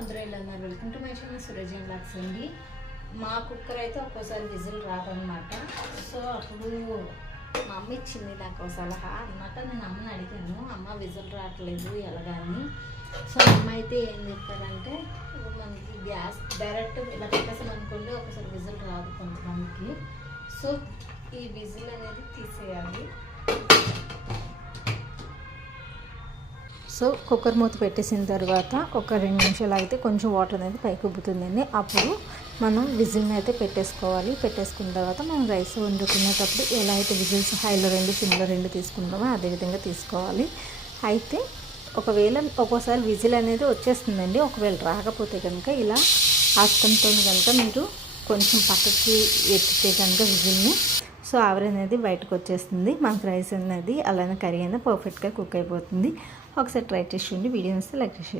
అందరూ ఉన్నారు welcome to my channel and lakhs అండి మా కుక్కర్ అయితే ఒక్కోసారి విజిల్ రాదనమాట సో అప్పుడు మా అమ్మ ఇచ్చింది నాకు సలహా అనమాట నేను అమ్మని అడిగాను అమ్మ విజిల్ రావట్లేదు ఎలాగని సో అమ్మ అయితే ఏం చెప్పారంటే మనకి గ్యాస్ డైరెక్ట్ ఇలా పెట్టేసాం అనుకోండి ఒకసారి విజిల్ రాదు కొంతమందికి. సో ఈ విజిల్ అనేది తీసేయాలి. సో కుక్కర్ మూత పెట్టేసిన తర్వాత ఒక రెండు నిమిషాలు అయితే కొంచెం వాటర్ అనేది పైకి ఉబ్బుతుందండి అప్పుడు మనం విజిల్ని అయితే పెట్టేసుకోవాలి. పెట్టేసుకున్న తర్వాత మనం రైస్ వండుకునేటప్పుడు ఎలా అయితే విజిల్స్ హైలో రెండు సిమ్లో రెండు తీసుకుంటామో అదే విధంగా తీసుకోవాలి. అయితే ఒకవేళ ఒక్కోసారి విజిల్ అనేది వచ్చేస్తుందండి. ఒకవేళ రాకపోతే కనుక ఇలా ఆస్తంతో కనుక మీరు కొంచెం పక్కకి ఎత్తితే కనుక విజిల్ని సో ఆవిరి అనేది బయటకు వచ్చేస్తుంది. మనకు రైస్ అనేది అలానే కర్రీ అనేది పర్ఫెక్ట్గా కుక్ అయిపోతుంది. ఒకసారి ట్రై చేసి ఉండి వీడియో వస్తే లైక్ చేసి